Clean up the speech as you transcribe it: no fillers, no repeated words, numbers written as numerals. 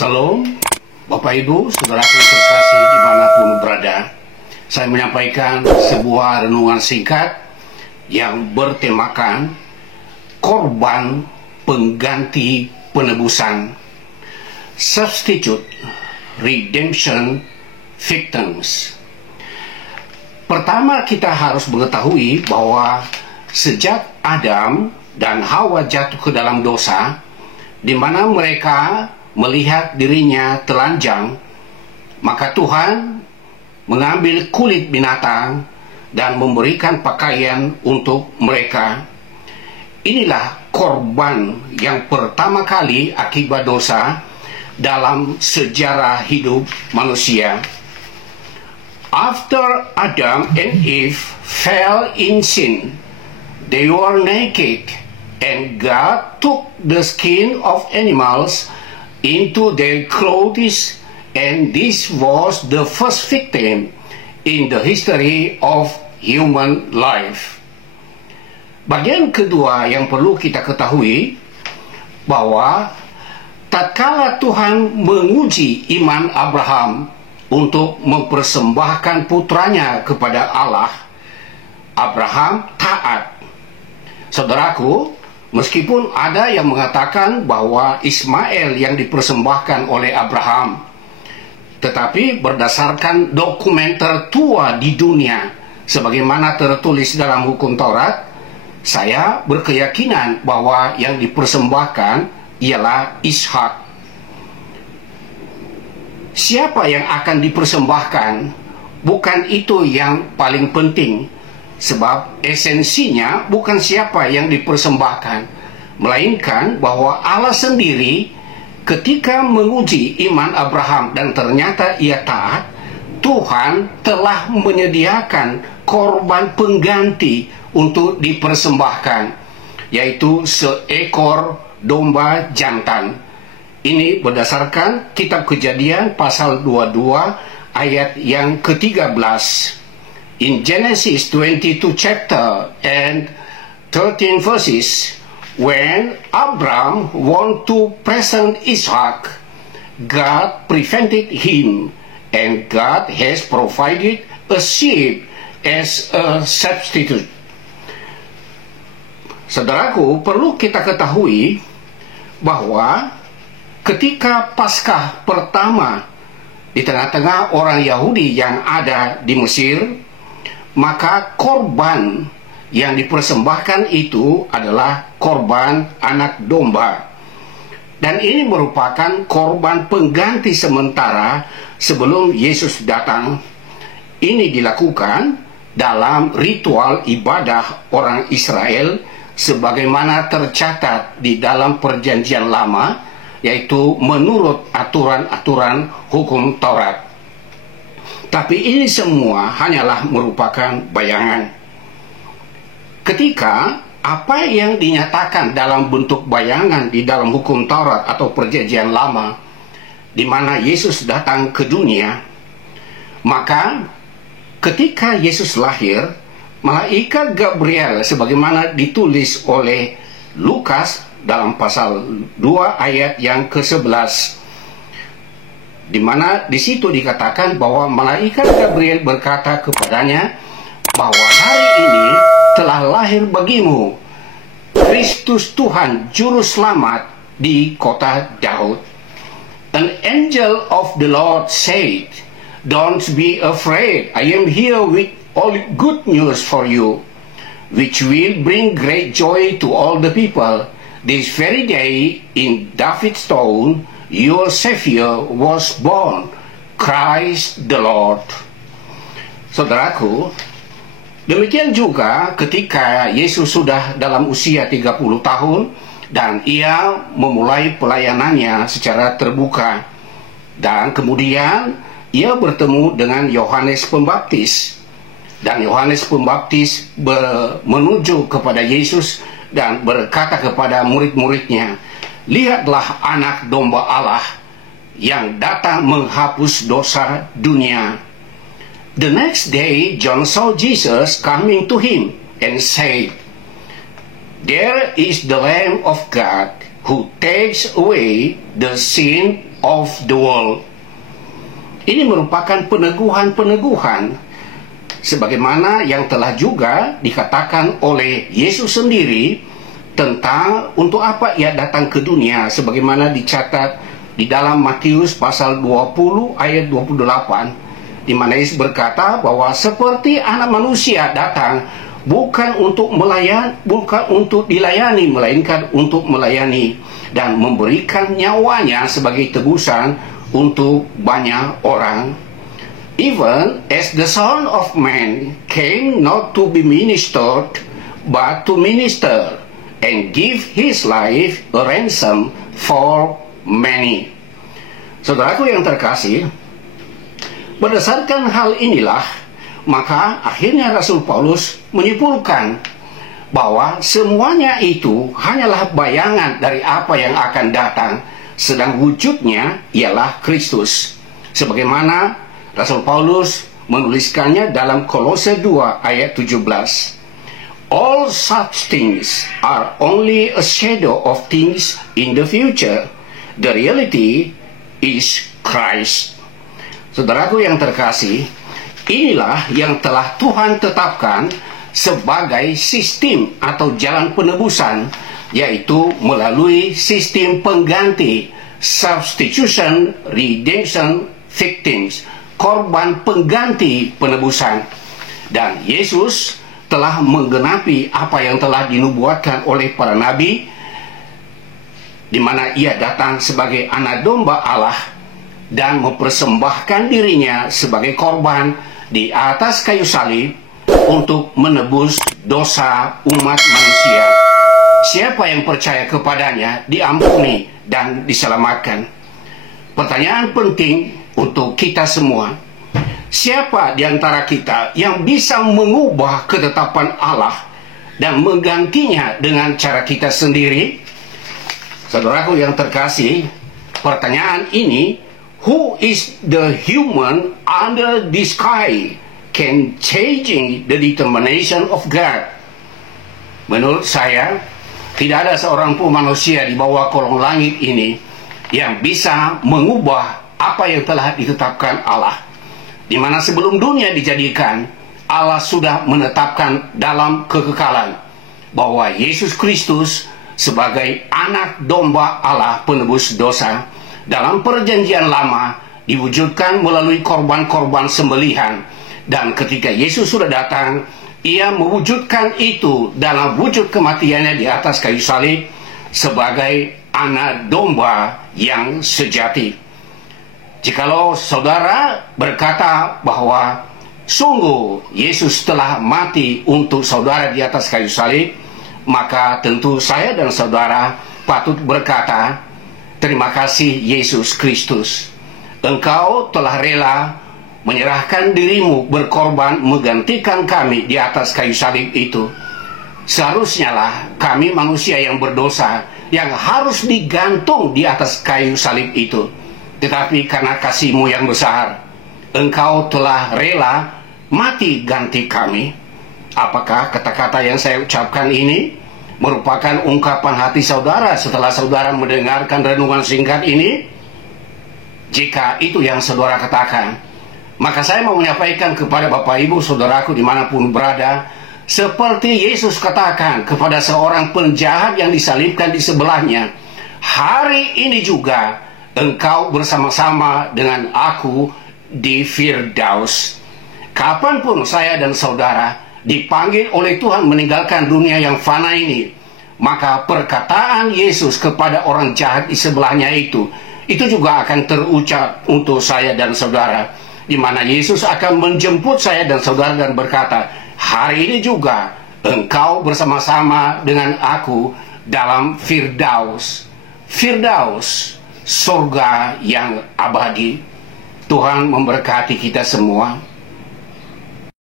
Salam, Bapak Ibu, saudaraku terkasih dimanapun berada. Saya menyampaikan sebuah renungan singkat yang bertemakan korban pengganti penebusan, substitute redemption victims. Pertama, kita harus mengetahui bahwa sejak Adam dan Hawa jatuh ke dalam dosa, di mana mereka melihat dirinya telanjang, maka Tuhan mengambil kulit binatang dan memberikan pakaian untuk mereka. Inilah korban yang pertama kali akibat dosa dalam sejarah hidup manusia. After Adam and Eve fell in sin, they were naked, and God took the skin of animals into their clothes, and this was the first victim in the history of human life. Bagian kedua yang perlu kita ketahui bahwa tatkala Tuhan menguji iman Abraham untuk mempersembahkan putranya kepada Allah, Abraham taat. Saudaraku, meskipun ada yang mengatakan bahwa Ismail yang dipersembahkan oleh Abraham, tetapi berdasarkan dokumen tertua di dunia sebagaimana tertulis dalam hukum Taurat, saya berkeyakinan bahwa yang dipersembahkan ialah Ishak. Siapa yang akan dipersembahkan bukan itu yang paling penting, sebab esensinya bukan siapa yang dipersembahkan, melainkan bahwa Allah sendiri ketika menguji iman Abraham dan ternyata ia taat, Tuhan telah menyediakan korban pengganti untuk dipersembahkan, yaitu seekor domba jantan. Ini berdasarkan kitab Kejadian pasal 22 ayat yang ke-13. In Genesis 22 chapter and 13 verses, when Abram want to present Isaac, God prevented him, and God has provided a sheep as a substitute. Saudaraku, perlu kita ketahui bahwa ketika Paskah pertama di tengah-tengah orang Yahudi yang ada di Mesir, maka korban yang dipersembahkan itu adalah korban anak domba. Dan ini merupakan korban pengganti sementara sebelum Yesus datang. Ini dilakukan dalam ritual ibadah orang Israel sebagaimana tercatat di dalam Perjanjian Lama, yaitu menurut aturan-aturan hukum Taurat. Tapi ini semua hanyalah merupakan bayangan. Ketika apa yang dinyatakan dalam bentuk bayangan di dalam hukum Taurat atau Perjanjian Lama, di mana Yesus datang ke dunia, maka ketika Yesus lahir, malaikat Gabriel sebagaimana ditulis oleh Lukas dalam pasal 2 ayat yang ke-11, di mana di situ dikatakan bahwa malaikat Gabriel berkata kepadanya bahwa hari ini telah lahir bagimu Kristus Tuhan Juru Selamat di kota Daud. An angel of the Lord said, "Don't be afraid, I am here with all good news for you, which will bring great joy to all the people. This very day in David's town, your Savior was born, Christ the Lord." Saudaraku, demikian juga ketika Yesus sudah dalam usia 30 tahun dan ia memulai pelayanannya secara terbuka, dan kemudian ia bertemu dengan Yohanes Pembaptis, dan Yohanes Pembaptis menuju kepada Yesus dan berkata kepada murid-muridnya, "Lihatlah anak domba Allah yang datang menghapus dosa dunia." The next day, John saw Jesus coming to him and said, "There is the Lamb of God who takes away the sin of the world. Ini merupakan peneguhan-peneguhan sebagaimana yang telah juga dikatakan oleh Yesus sendiri tentang untuk apa ia datang ke dunia, sebagaimana dicatat di dalam Matius pasal 20 ayat 28, di mana Yesus berkata bahwa seperti anak manusia datang bukan untuk dilayani, melainkan untuk melayani dan memberikan nyawanya sebagai tebusan untuk banyak orang. Even as the Son of Man came not to be ministered, but to minister and give his life a ransom for many. Saudaraku yang terkasih, berdasarkan hal inilah, maka akhirnya Rasul Paulus menyimpulkan bahwa semuanya itu hanyalah bayangan dari apa yang akan datang, sedang wujudnya ialah Kristus. Sebagaimana Rasul Paulus menuliskannya dalam Kolose 2 ayat 17. All such things are only a shadow of things in the future. The reality is Christ. Saudaraku yang terkasih, inilah yang telah Tuhan tetapkan sebagai sistem atau jalan penebusan, yaitu melalui sistem pengganti, substitution, redemption, victims, korban pengganti penebusan. Dan Yesus telah menggenapi apa yang telah dinubuatkan oleh para nabi, di mana ia datang sebagai anak domba Allah dan mempersembahkan dirinya sebagai korban di atas kayu salib untuk menebus dosa umat manusia. Siapa yang percaya kepadanya diampuni dan diselamatkan. Pertanyaan penting untuk kita semua, siapa di antara kita yang bisa mengubah ketetapan Allah dan menggantinya dengan cara kita sendiri? Saudaraku yang terkasih, pertanyaan ini, who is the human under the sky can changing the determination of God? Menurut saya, tidak ada seorang pun manusia di bawah kolong langit ini yang bisa mengubah apa yang telah ditetapkan Allah. Di mana sebelum dunia dijadikan, Allah sudah menetapkan dalam kekekalan bahwa Yesus Kristus sebagai anak domba Allah penebus dosa dalam perjanjian lama diwujudkan melalui korban-korban sembelihan. Dan ketika Yesus sudah datang, ia mewujudkan itu dalam wujud kematiannya di atas kayu salib sebagai anak domba yang sejati. Jikalau saudara berkata bahwa sungguh Yesus telah mati untuk saudara di atas kayu salib, maka tentu saya dan saudara patut berkata, terima kasih Yesus Kristus. Engkau telah rela menyerahkan dirimu berkorban menggantikan kami di atas kayu salib itu. Seharusnya lah kami manusia yang berdosa yang harus digantung di atas kayu salib itu. Tetapi karena kasih-Mu yang besar, Engkau telah rela mati ganti kami. Apakah kata-kata yang saya ucapkan ini merupakan ungkapan hati saudara setelah saudara mendengarkan renungan singkat ini? Jika itu yang saudara katakan, maka saya mau menyampaikan kepada Bapak Ibu saudaraku dimanapun berada, seperti Yesus katakan kepada seorang penjahat yang disalibkan di sebelahnya, hari ini juga engkau bersama-sama dengan aku di Firdaus. Kapanpun saya dan saudara dipanggil oleh Tuhan meninggalkan dunia yang fana ini, maka perkataan Yesus kepada orang jahat di sebelahnya itu juga akan terucap untuk saya dan saudara, di mana Yesus akan menjemput saya dan saudara dan berkata, hari ini juga engkau bersama-sama dengan aku dalam Firdaus. Firdaus, surga yang abadi. Tuhan memberkati kita semua.